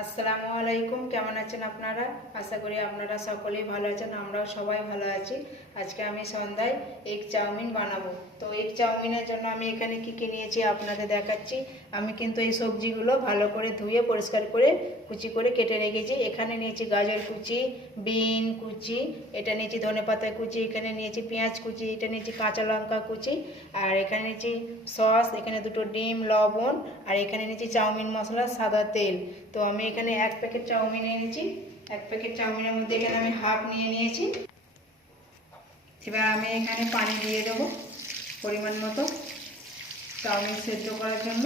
আসসালামু আলাইকুম। কেমন আছেন আপনারা? আশা করি আপনারা সকলেই ভালো আছেন, আমরাও সবাই ভালো আছি। আজকে আমি সন্ধ্যায় এগ চাউমিন বানাবো। তো এগ চাউমিনের জন্য আমি এখানে কি কি নিয়েছি আপনাদের দেখাচ্ছি। আমি কিন্তু এই সবজিগুলো ভালো করে ধুয়ে পরিষ্কার করে কুচি করে কেটে রেখেছি। এখানে নিয়েছি গাজর কুচি, বিন কুচি, এটা নিয়েছি ধনেপাতা কুচি, এখানে নিয়েছি পেঁয়াজ কুচি, এটা নিয়েছি কাঁচা লঙ্কা কুচি, আর এখানে নিয়েছি সস, এখানে দুটো ডিম, লবণ, আর এখানে নিয়েছি চাউমিন মশলা, সাদা তেল। তো আমি এখানে এক প্যাকেট চাউমিন এনেছি। এক প্যাকেট চাউমিনের মধ্যে এখানে আমি হাফ নিয়ে নিয়েছি। এবার আমি এখানে পানি দিয়ে দেবো পরিমাণ মতো চাউমিন সেদ্ধ করার জন্য।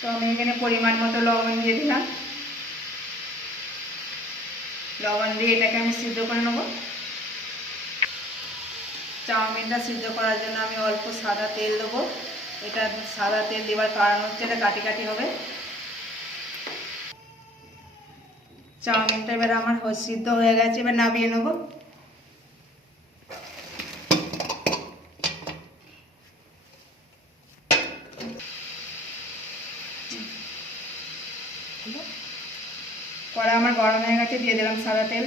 তো আমি এখানে পরিমাণ মতো লবণ দিয়ে দিলাম। লবণ দিয়ে এটাকে আমি সিদ্ধ করে নেব। চাউমিনটা সিদ্ধ করার জন্য আমি অল্প সাদা তেল দেবো। এটা সাদা তেল দেওয়ার কারণ হচ্ছে এটা কাটি কাটি হবে। চাউমিনটা এবার আমার সিদ্ধ হয়ে গেছে, এবার নামিয়ে নেব। কড়া আমার গরম হয়ে গেছে, দিয়ে দিলাম সাদা তেল।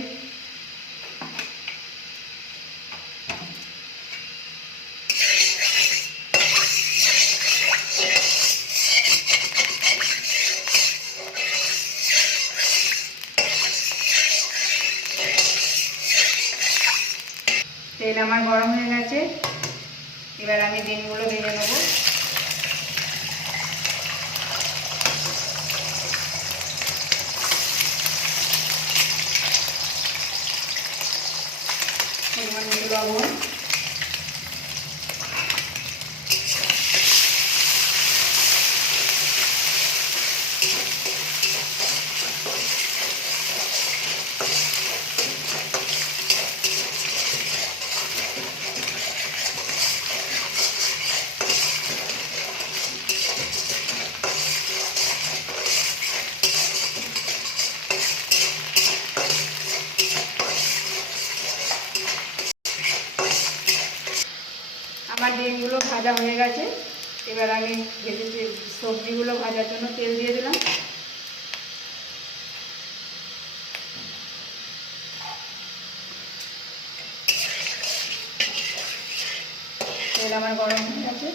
তেল আমার গরম হয়ে গেছে, এবার আমি ডিমগুলো ভেজে নেব। পরিমাণ মতো লবণ, আমার ডিমগুলো ভাজা হয়ে গেছে। এবার আমি ভেজে সবজিগুলো ভাজার জন্য তেল দিয়ে দিলাম। তেল আমার গরম হয়ে গেছে।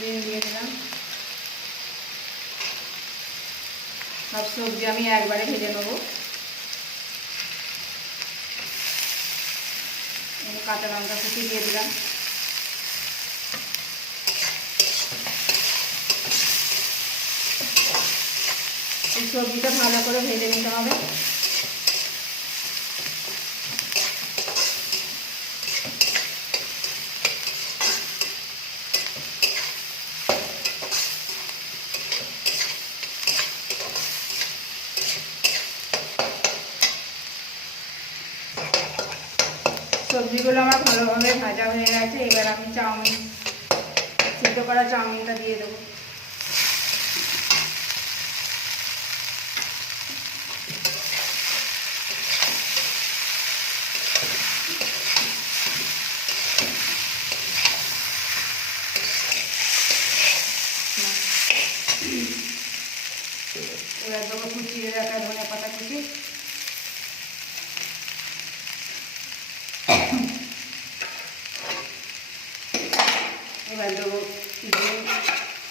ডিম দিয়ে দিলাম। সব সবজি আমি একবারে ভেজে নেবো। কাঁচা লঙ্কা কুচি দিয়ে দিলাম। এই সবজিটা ভালো করে ভেজে নিতে হবে। সবজিগুলো আমার ভালোভাবে ভাজা হয়ে গেছে। এবার আমি চাউমিন, সিদ্ধ করা চাউমিনটা দিয়ে দেবো। এবার দেবো কুচিয়ে রাখা ধনেপাতা কুচি। এবার দেবো ডিম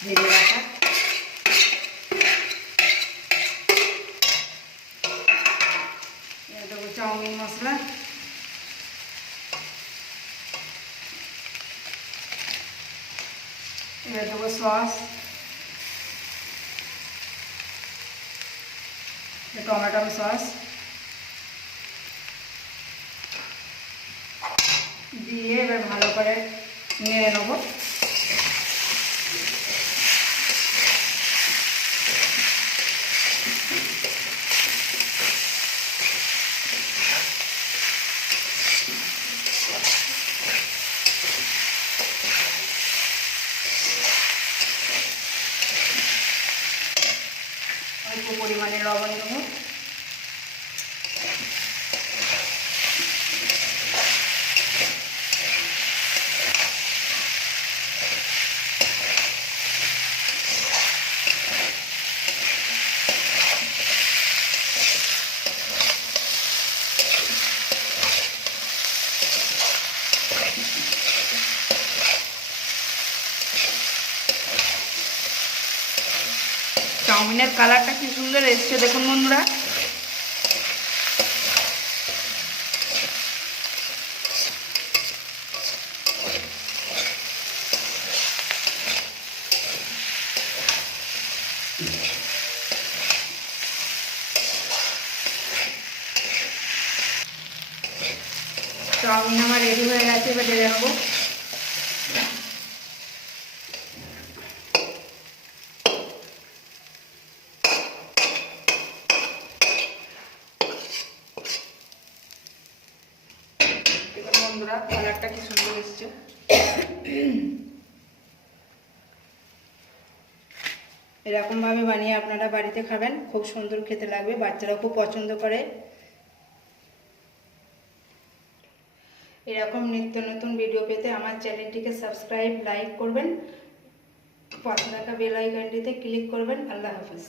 ভেজে রাখা। এবার দেবো চাউমিন মশলা। এবার দেবো সস, টমেটো সস দিয়ে এবার ভালো করে নেড়ে নেবো। চাউমিনের কালারটা কি সুন্দর এসছে দেখুন বন্ধুরা। চাউমিন আমার রেডি হয়ে গেছে, এবার ঢেলে নেবো। দেখুন বন্ধুরা কালারটা কি সুন্দর এসছে। এরকমভাবে বানিয়ে আপনারা বাড়িতে খাবেন, খুব সুন্দর খেতে লাগবে, বাচ্চারাও খুব পছন্দ করে। এরকম নিত্য নতুন ভিডিও পেতে আমার চ্যানেলটিকে সাবস্ক্রাইব লাইক করবেন, পাশে থাকা বেল আইকনটিতে ক্লিক করবেন। আল্লাহ হাফেজ।